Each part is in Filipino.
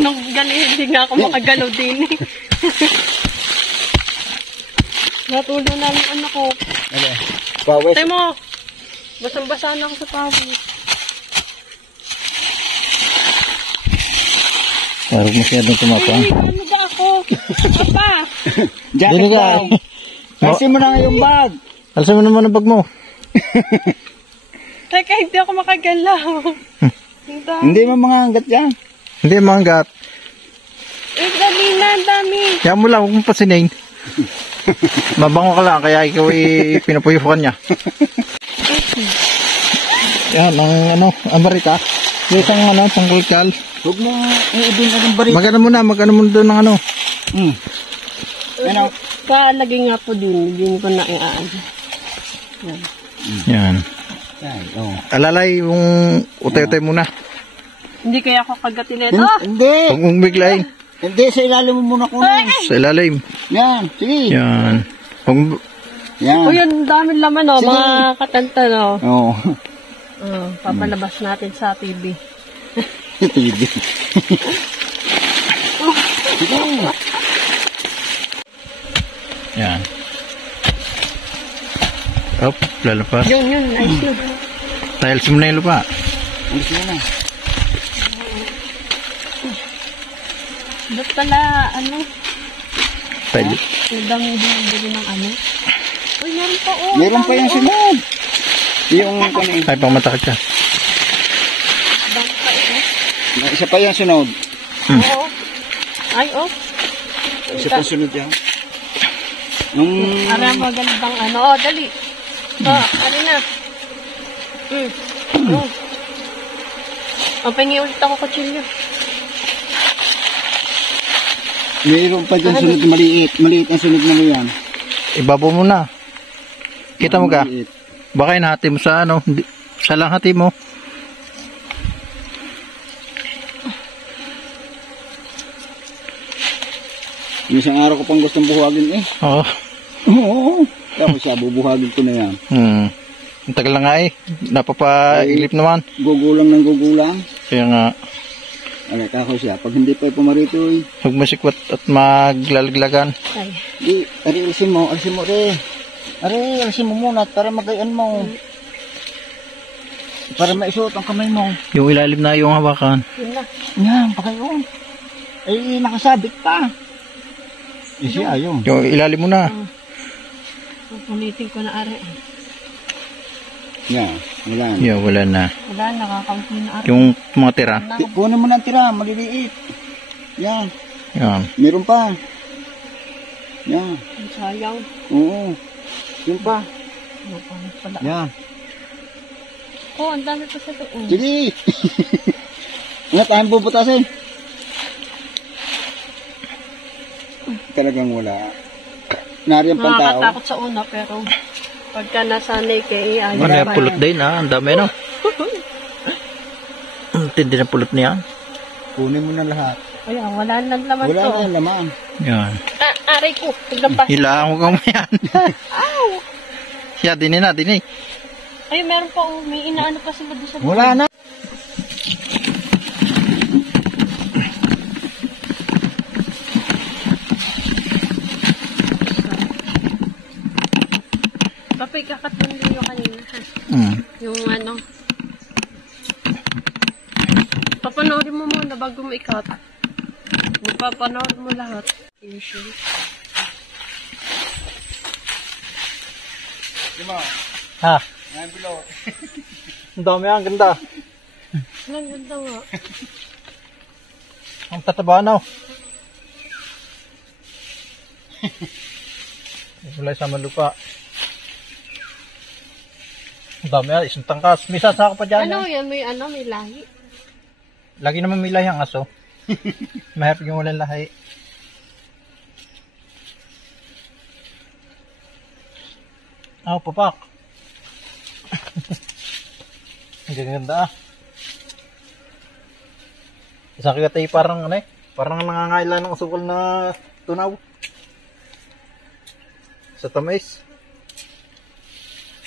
Anong galing, hindi nga ako makagalaw din eh. Natulo na yung anak ko. Okay. Pawis. Tayo mo, basang-basa na ako sa pawis. Parang masyadong tumapang. Uy, ano ba ako? Apa? Jacket daw. Alisin mo na nga yung bag. Alisin mo naman ang bag mo. Teka, hindi ako makagalaw. Hindi mo mga hanggat yan. Hindi manggat. Eh, dali na, ang dami. Kaya mo lang, huwag mong pasinayin. Mabango ka lang, kaya ikaw pinapuyukan niya. Yan, ang amarita. Yung isang tangkulkal. Huwag mo iibin na yung baril. Magano muna doon ng ano. Ano? Kalagay nga po din, hindi ko na iaan. Yan. Yan. Yan, oh. Alalay yung utay-utay muna. Hindi kaya ako kagatin ito. Hindi. Huwag mong biglayin. Hindi, sa ilalim mo muna kunin. Sa ilalim. Yan, sige. Yan. Yan. O yun, dami laman o, mga katantan o. Oo. Papalabas natin sa TV. TV. Sige. Yan. Hop, lalapas. Yun, nice na. Tiles mo na yung lupa. Alis mo na. Ba't pala, ano? Pwede. Nagdang bili ng ano? Uy, meron pa o. Meron pa yung sunod. Yung kunin. Ay, pang matakit ka. Bangka ito. Isa pa yung sunod. Oo. Ay, oh. Isa pa sunod yan. Nung... Aram magandang ano. Oh, dali. Ano na. Pengi ulit ako kutsilyo. Mayroon pa dyan sunod na maliit. Maliit ang sunod na mo yan. Ibabaw mo na. Kita mo ka? Maliit. Baka inahati mo sa ano. Sa lang hati mo. Isang araw ko pang gustong buhagin eh. Oo. Oo. Tapos siya, bubuhagin ko na yan. Ang tagal na nga eh. Napapailip naman. Gugulang ng gugulang. Kaya nga. Alay, kako siya. Pag hindi pa pumarito eh. Huwag masikwat at maglalaglagan. Ay. Di, alisin mo re. Alisin mo muna para magayan mo. Para maisuot ang kamay mo. Yung ilalim na yung hawakan. Yun na. Yan, pagayon. Ay, nakasabit pa. Siya, ayun. Yung ilalim mo na. Ulitin ko na ari. Yan, wala na. Yeah, wala na. Wala, nakakampi na ari. Yung mga tira. Kunin mo ng tira, maliliit. Yan, Yan. meron pa. Yan, Ang sayang. oo. Yun pa. Ano pa pala. Yan. Oh, ang dami pa sa doon. Sige. Ano tayong puputasin? Talagang wala. Nariyan pang tao. Nakakatakot sa una, pero pagka nasanay kay Ano yung pulot din ha? Ang dami no? Tindi na pulot niya. Kunin mo na lahat. Ayan, wala nang laman Wala to. na laman. Yan. Aray ko, tiglampas. Hilaan ko kang yan. Ow! Siya, dini na, dini. Ay, meron pa, may inaano pa sila doon sa Wala na. Papay, kakatuloy yung kanina, ha? Yung ano. Papanoorin mo muna bago mo ikat. Magpapanood mo lahat. Usually. Diba? Ha? Yan below. Ang dami yan, ganda. Ang ganda nga. Ang tataba na. Wala sa malupa. Ang dami yan, isang tangkas. May sasaka pa dyan. Ano yan? May ano? May lahi? Lagi naman may lahi ang aso. Mahirap yung walang lahi. Papak. Ang ganda ah. Sa kagata parang ano eh. Parang nangangailan ng asukal na tunaw. Sa tamis.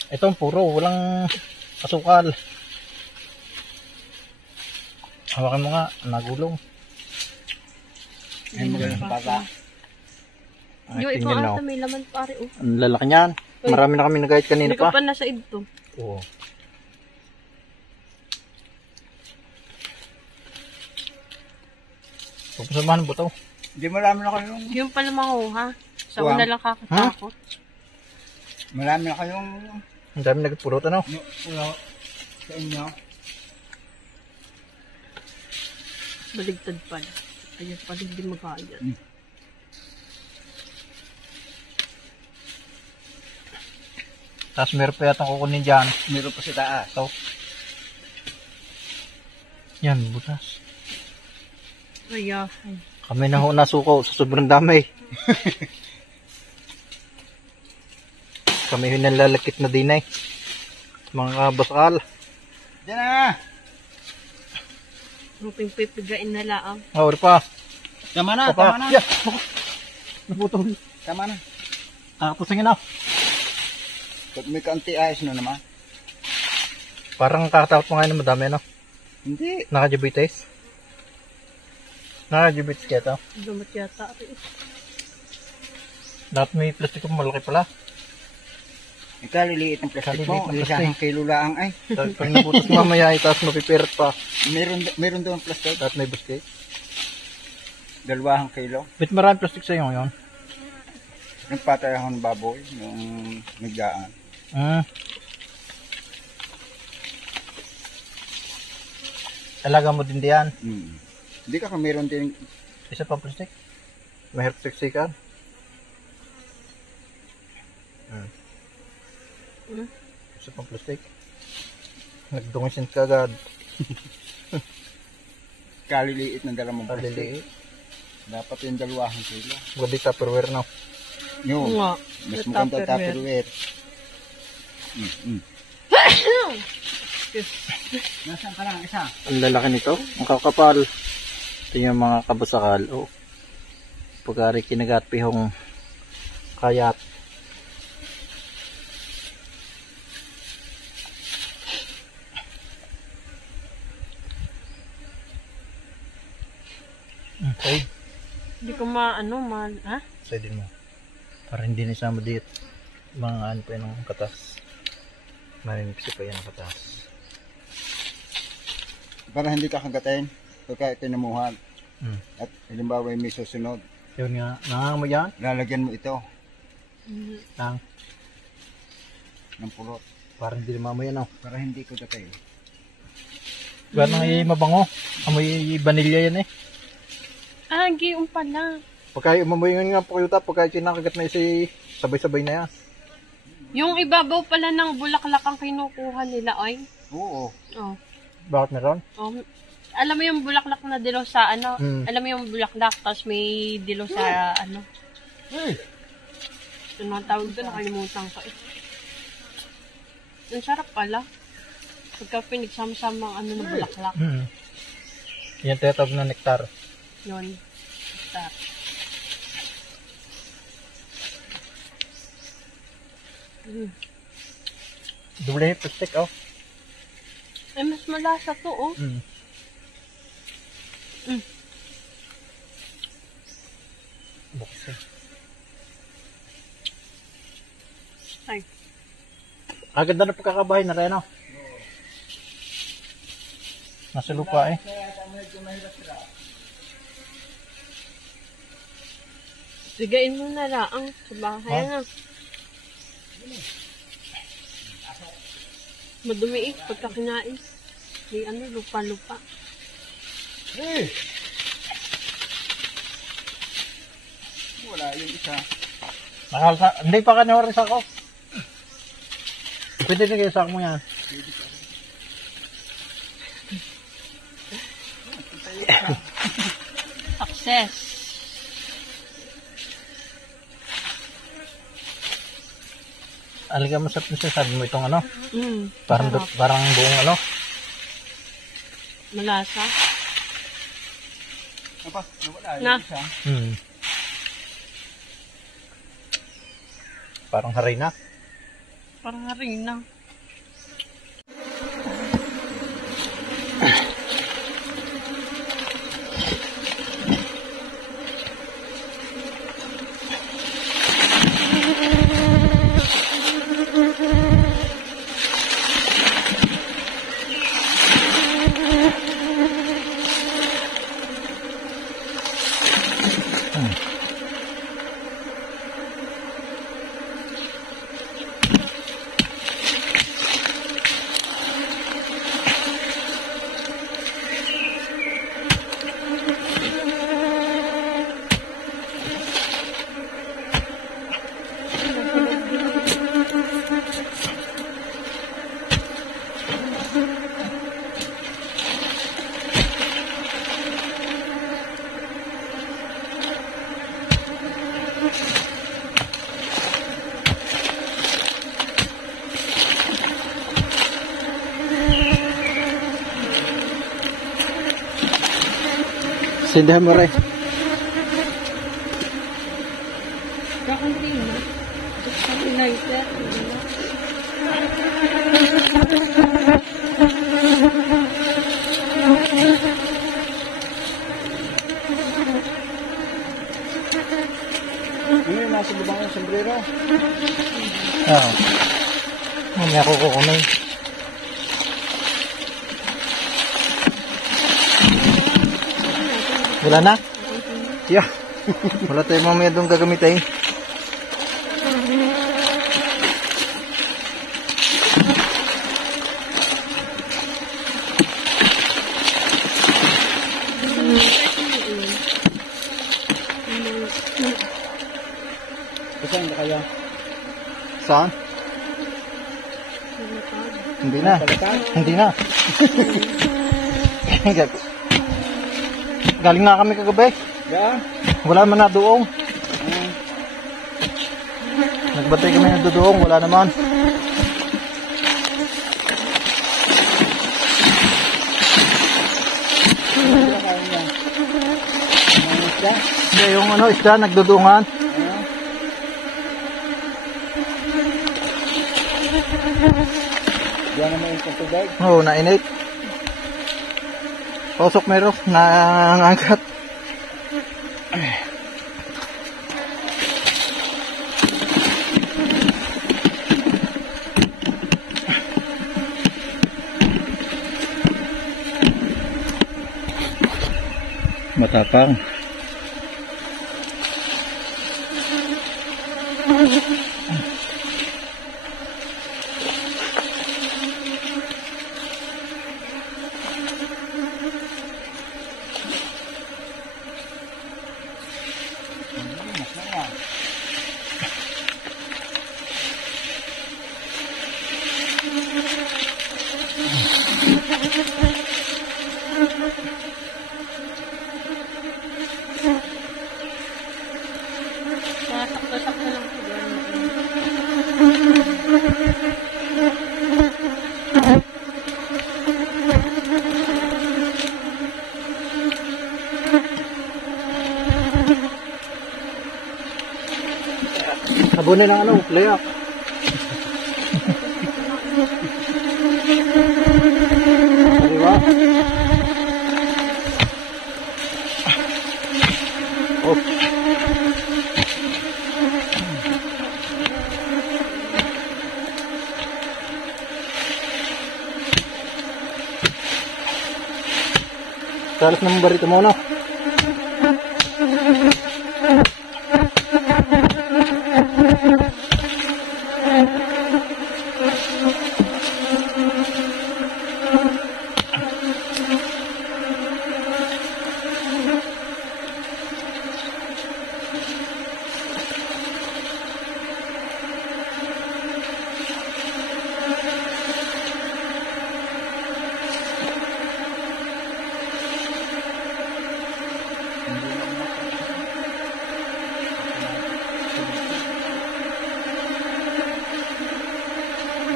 Ito ang puro. Walang asukal. Hawakan mo nga, nagulong. Ay, magaling sa bata. Ay, Yung tingnan ibang na. ata may laman pare oh. Ang lalaki niyan. Marami na kami nagayat kanina Hindi ko pa. pa nasa ito. Oo. Pagpasamahan mo ito. Hindi marami na kayong, Yung pala manguha. Sa Tuwang. una lang kakatakot. marami na kayong, Ang dami nagpulot ano. ulo sa inyo. Baligtad pala. Kaya pala hindi magkayat. Tapos meron pa yata kukunin dyan. Meron pa sa taas. Ito. Yan, butas. Kaya, Kami na ho nasuko sa sobrang dami. Kami ho nalalakit na din eh. Mga basal. Diyan na! ruping pipigain na laang. Oh, pa. Tama na, Papa. tama na. Yeah. Naputol. Tama na. Pusingin na. Pag may kaunti ayos na naman. Parang kakatakot mo ngayon na madami ano. Hindi. Nakajubites. Nakajubites kaya ito. Dumat yata. Dapat may plastiko malaki pala. Ikaw, liliit ang plastic mo. Kaliliit ang Isang kilo lang ay. Dahil pag nabutas mamaya itaas mapipirit pa. Meron doon plastic. Dapat may basket. 2 kilo. Bit maraming plastic sa iyo ngayon. Nagpatay ako ng baboy nung nagdaan. Alaga mo din diyan. Hindi ka meron din. Isa pang plastic. Mahirap siksikan. Isa pang plastic. Nagdungisin ka agad. Kaliliit ng dalamang plastic. Kaliliit. Dapat yung 2 kilo. Huwag di tupperware na. Yun. Nga. Mas Yung maganda Tupperware. Tupperware. Nasaan ka lang isa? Ang lalaki nito. Ang kakapal. Ito yung mga kabasakal. Oh. Pagkari kinagat pihong kayat. Okay. Hindi ko ha? Side din mo. Para hindi na isama dito. Mga ano pa yun ang katas. Marinipsi pa yan ang katas. Para hindi ka kagatain. Pagka tinamuhan. At halimbawa may susunod. Yun nga. Nangangamoy yan. Lalagyan mo ito Nang. ng pulot. Para hindi na mamaya no. Para hindi ko gatay. Gano'n ay mabango. Amoy vanilya yan eh. Ah, giyon pala. Pagka umamoy nga po kayo pagka kinakagat na si sabay-sabay na yan. Yung ibabaw pala ng bulaklak ang kinukuha nila ay. Oo. Oh. Bakit meron? Oh. Alam mo yung bulaklak na dilaw sa ano? Alam mo yung bulaklak tapos may dilaw sa ano? Ano ang tawag doon? Nakalimutan ko eh. Ang sarap pala. Pagka pinagsama-sama ang ano ng bulaklak. Yan tinatawag na nektar. Yun. Sarap. Dule plastic oh. Ay, mas malasa to oh. Buksan. Ay. Agad na pagkakabahay na rin oh. Nasa lupa eh. Bigayin mo na laang sa bahay na. Madumi eh, pagka kinain. May ano, lupa-lupa. Wala yung isa. Nakalsa, hindi pa kanya oras ako. Pwede na kayo sa mo yan. Success. Aliga mo sa pinsa, sabi mo itong ano. Sarap. Parang buong ano. Malasa. Apa? Wala Na. yung isa. Parang harina. Parang harina. Sindihan mo rin. Kakunti na. Sa lighter. Yun yung nasa lubang ng sombrero. Oo. Mamaya ko kukunin. Wala na? Yeah. Wala tayo mamaya doon gagamitin. Saan na kaya? Saan? Hindi na. Hindi na. Galing na kami kagabi. Yeah. Wala man na doong. Nagbantay kami na doong. Wala naman. Hindi, yung ano, isda, nagdudungan. Diyan naman yung pagtubig. Oo, nainit. Pasok meron, naangkat. Matapang. Sakto-sakto lang po yan. Sabunin ng ano, layak. Diba? Oh. Talas naman ba rito muna?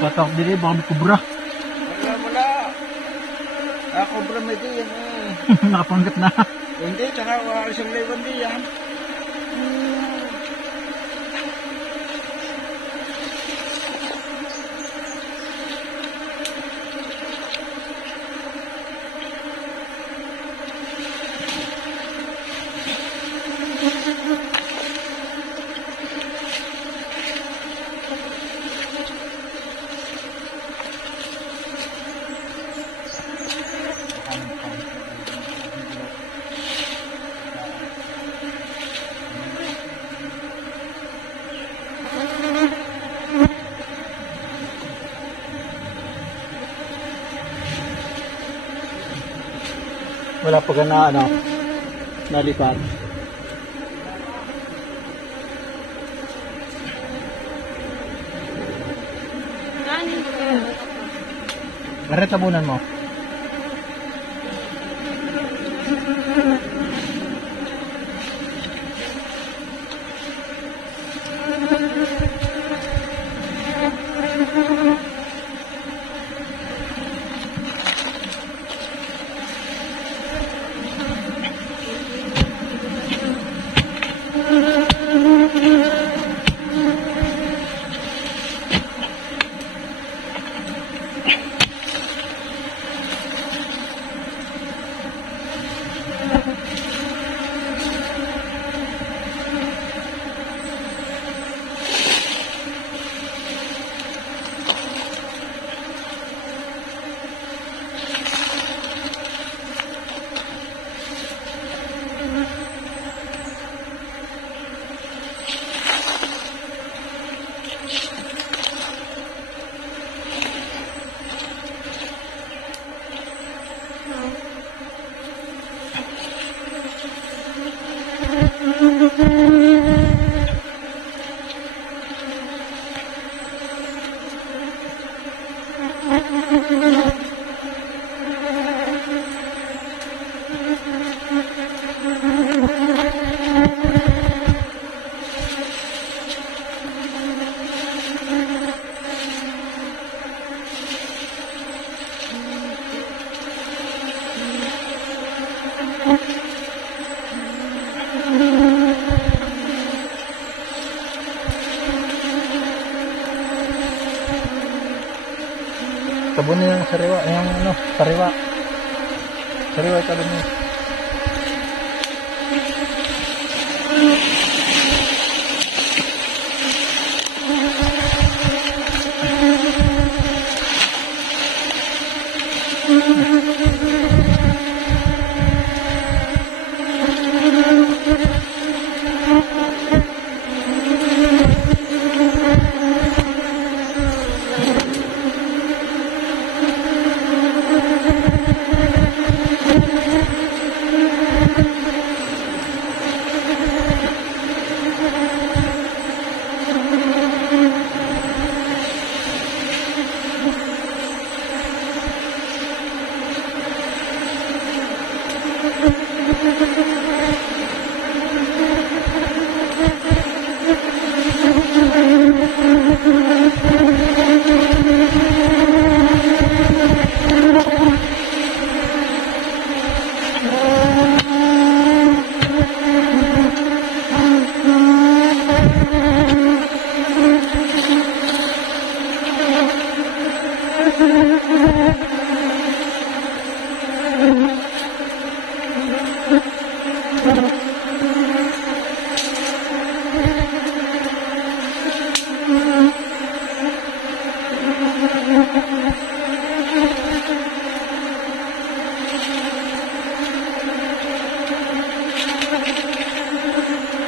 Patok din eh, baka may kubra. Wala. Ako bro may diyan eh. Nakapanggap na. Hindi, tsaka wala isang lewan diyan. Wala pa ka na ano, nalipat. Bakit tabunan mo? Tabunin yung sariwa, yung ano, sariwa. Sariwa tabunin.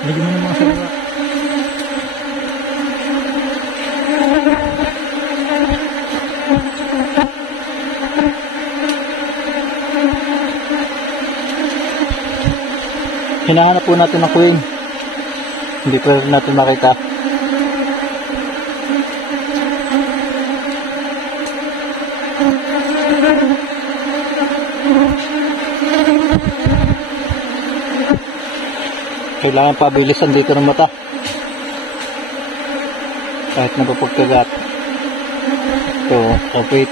Lagyan mo ng mga sariwa. Hinahanap po natin ng queen. Hindi pa rin natin makita. Kailangan pabilisan dito ng mata. Kahit napapagkagat. Ito, kapit.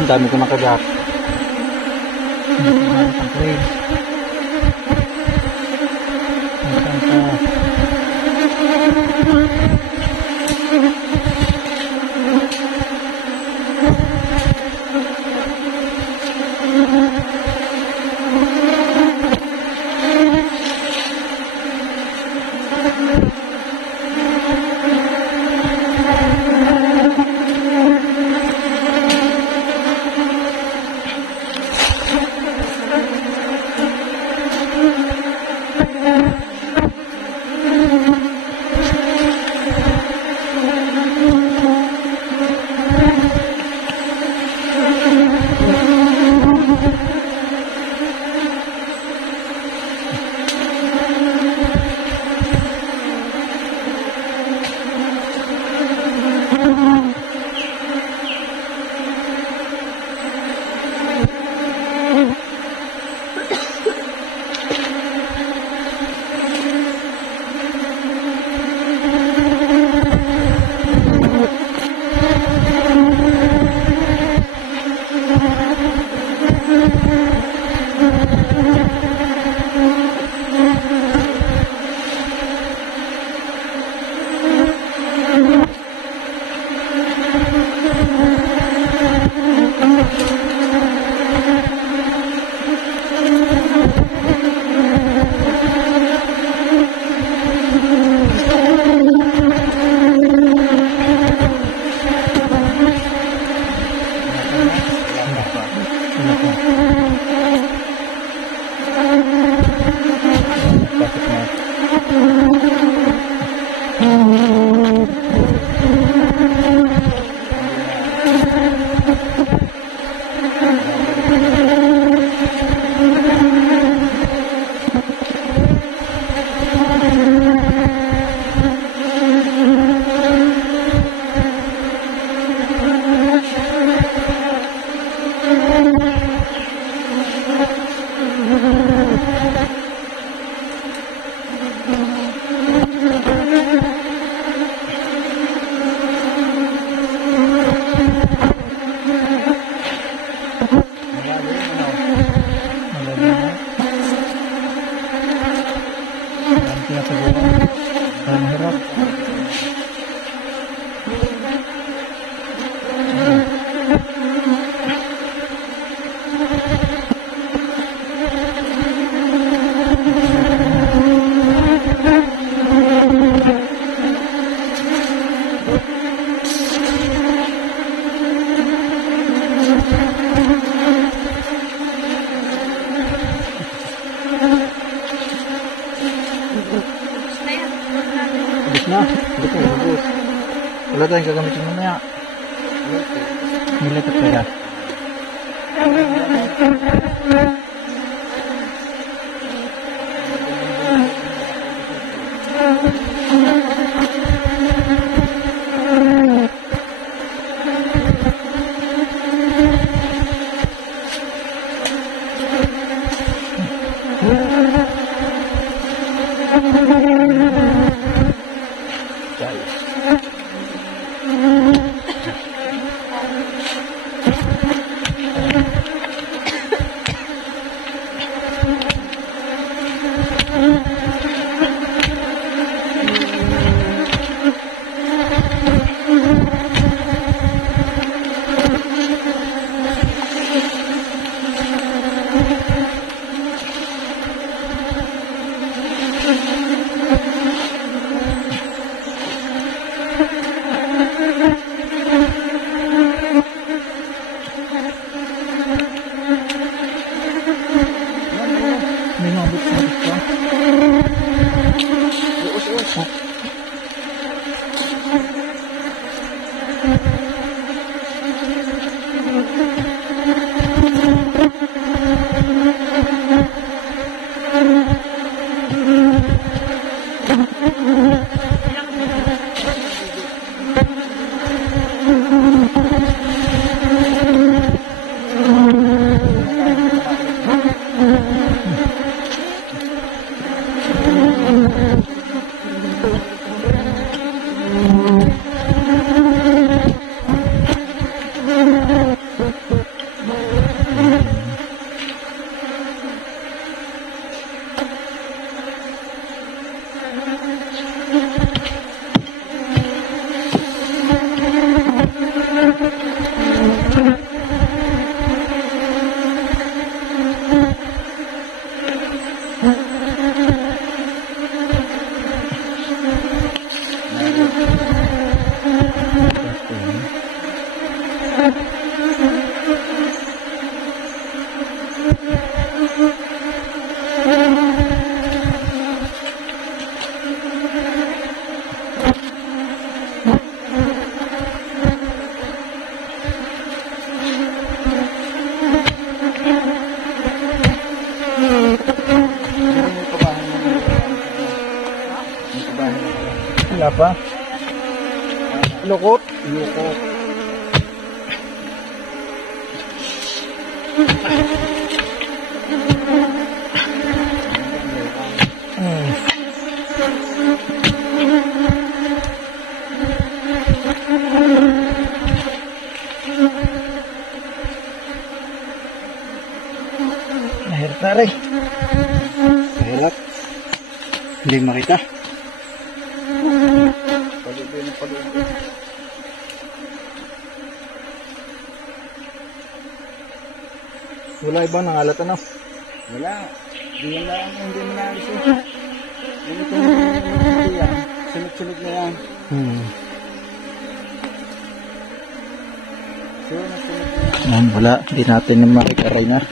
Ang dami ko nakagat. Ang queen. Na, hindi ko ubos. Wala tayong gagamitin mamaya. Nilipot pa yan. May mabot sa ito. Wala pa? Lukot? Lukot. Mahirap na rin. Mahirap. Hindi makita. Wala iba nangalat ano? Wala. Diyan lang hindi mo naalis eh. Ganito na yan. Sunod-sunod na yan. Wala. Hindi natin makita rin na.